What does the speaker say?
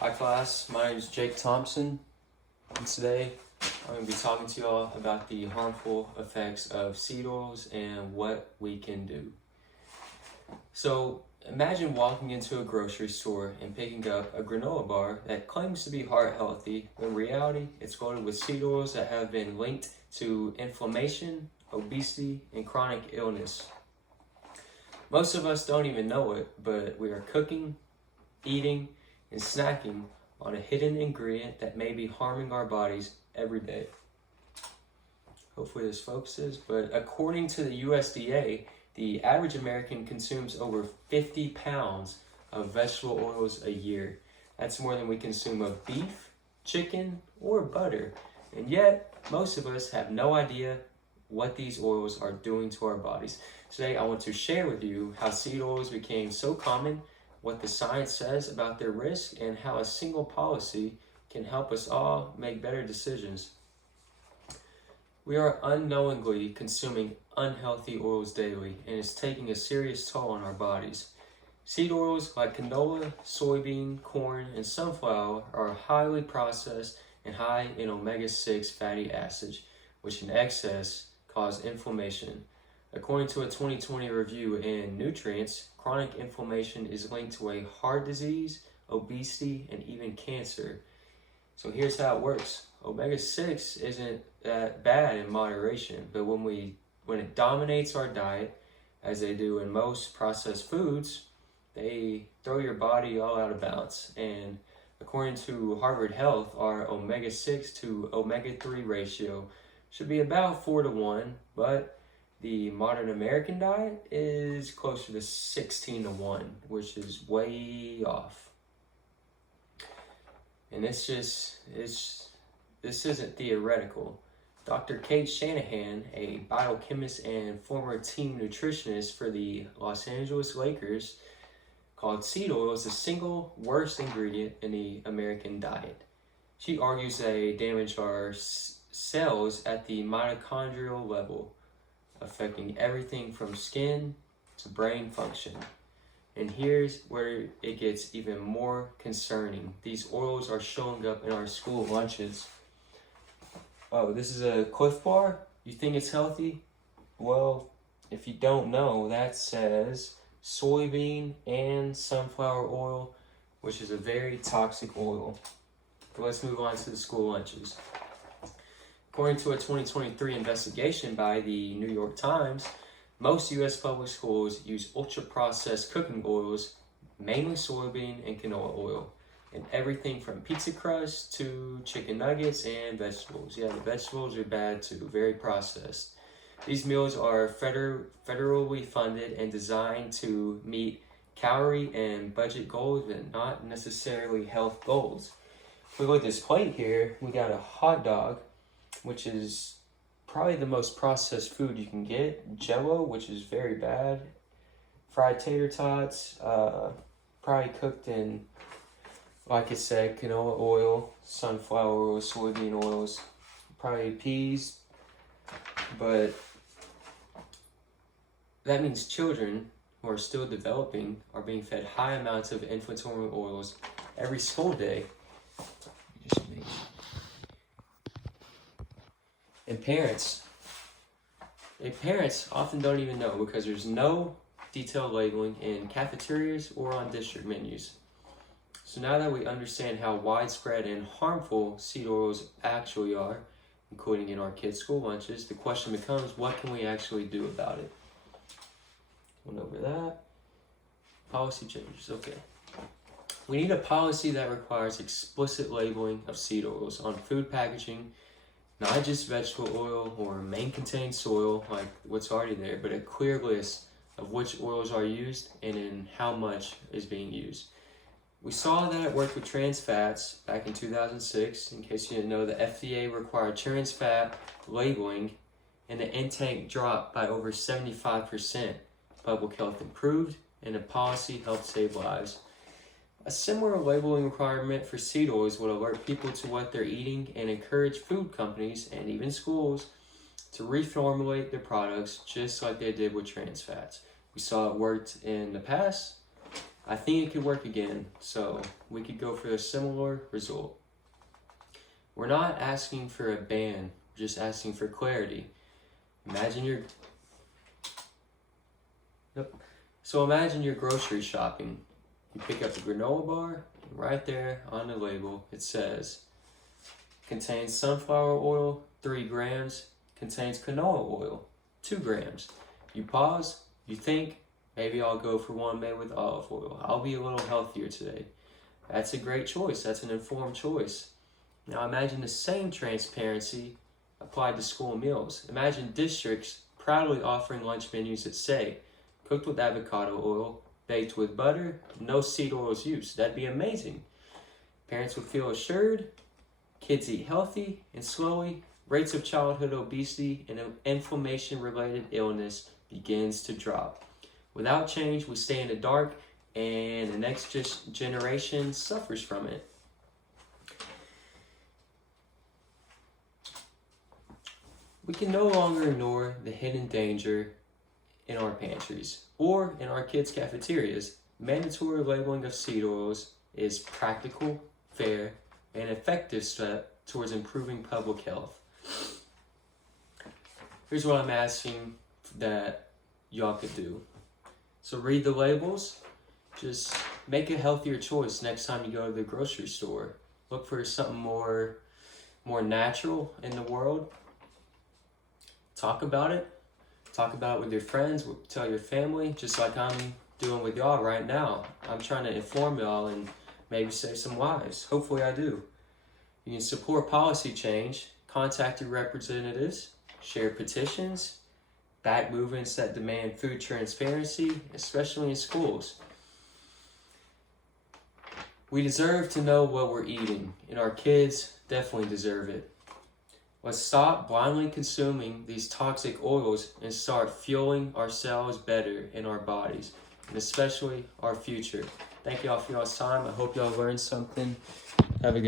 Hi class, my name is Jake Thompson, and today I'm going to be talking to you all about the harmful effects of seed oils and what we can do. So imagine walking into a grocery store and picking up a granola bar that claims to be heart healthy, when in reality it's loaded with seed oils that have been linked to inflammation, obesity, and chronic illness. Most of us don't even know it, but we are cooking, eating, and snacking on a hidden ingredient that may be harming our bodies every day. Hopefully this focuses, but according to the USDA, the average American consumes over 50 pounds of vegetable oils a year. That's more than we consume of beef, chicken, or butter. And yet, most of us have no idea what these oils are doing to our bodies. Today, I want to share with you how seed oils became so common, what the science says about their risk, and how a single policy can help us all make better decisions. We are unknowingly consuming unhealthy oils daily, and it's taking a serious toll on our bodies. Seed oils like canola, soybean, corn, and sunflower are highly processed and high in omega-6 fatty acids, which in excess cause inflammation. According to a 2020 review in Nutrients, chronic inflammation is linked to a heart disease, obesity, and even cancer. So here's how it works. Omega-6 isn't that bad in moderation, but when it dominates our diet, as they do in most processed foods, they throw your body all out of balance. And according to Harvard Health, our omega-6 to omega-3 ratio should be about 4-1, but the modern American diet is closer to 16-1, which is way off. And this isn't theoretical. Dr. Kate Shanahan, a biochemist and former team nutritionist for the Los Angeles Lakers, called seed oils the single worst ingredient in the American diet. She argues they damage our cells at the mitochondrial level, affecting everything from skin to brain function. And here's where it gets even more concerning. These oils are showing up in our school lunches. Oh, this is a Cliff Bar? You think it's healthy? Well, if you don't know, that says soybean and sunflower oil, which is a very toxic oil. But let's move on to the school lunches. According to a 2023 investigation by the New York Times, most U.S. public schools use ultra-processed cooking oils, mainly soybean and canola oil, in everything from pizza crust to chicken nuggets and vegetables. Yeah, the vegetables are bad too, very processed. These meals are federally funded and designed to meet calorie and budget goals, but not necessarily health goals. If we look at this plate here, we got a hot dog, which is probably the most processed food you can get. Jell-O, which is very bad. Fried tater tots, probably cooked in, like I said, canola oil, sunflower oil, soybean oils, probably peas. But that means children who are still developing are being fed high amounts of inflammatory oils every school day. And parents often don't even know because there's no detailed labeling in cafeterias or on district menus. So now that we understand how widespread and harmful seed oils actually are, including in our kids' school lunches, the question becomes, what can we actually do about it? Went over that. Policy changes, okay. We need a policy that requires explicit labeling of seed oils on food packaging, not just vegetable oil or main contained soil like what's already there, but a clear list of which oils are used and in how much is being used. We saw that it worked with trans fats back in 2006. In case you didn't know, the FDA required trans fat labeling and the intake dropped by over 75%. Public health improved and the policy helped save lives. A similar labeling requirement for seed oils would alert people to what they're eating and encourage food companies and even schools to reformulate their products just like they did with trans fats. We saw it worked in the past, I think it could work again, so we could go for a similar result. We're not asking for a ban, we're just asking for clarity. Imagine you're grocery shopping. You pick up a granola bar, right there on the label it says, contains sunflower oil, 3 grams, contains canola oil, 2 grams. You pause, you think, maybe I'll go for one made with olive oil. I'll be a little healthier today. That's a great choice. That's an informed choice. Now imagine the same transparency applied to school meals. Imagine districts proudly offering lunch menus that say, cooked with avocado oil, baked with butter, no seed oils used. That'd be amazing. Parents would feel assured, kids eat healthy, and slowly, rates of childhood obesity and inflammation-related illness begins to drop. Without change, we stay in the dark, and the next generation suffers from it. We can no longer ignore the hidden danger in our pantries or in our kids' cafeterias. Mandatory labeling of seed oils is practical, fair, and effective step towards improving public health. Here's what I'm asking that y'all could do. So read the labels. Just make a healthier choice next time you go to the grocery store. Look for something more natural in the world. Talk about it. Talk about it with your friends. Tell your family, just like I'm doing with y'all right now. I'm trying to inform y'all and maybe save some lives. Hopefully I do. You can support policy change. Contact your representatives. Share petitions. Back movements that demand food transparency, especially in schools. We deserve to know what we're eating, and our kids definitely deserve it. Let's stop blindly consuming these toxic oils and start fueling ourselves better in our bodies, and especially our future. Thank y'all for y'all's time. I hope y'all learned something. Have a good